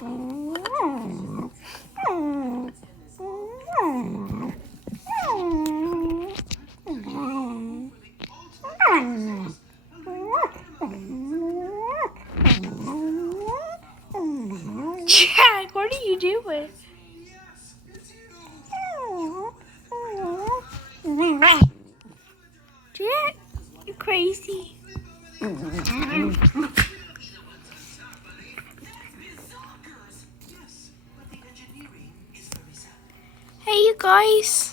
Jack, what are you doing? Jack, you're crazy. Hey, you guys.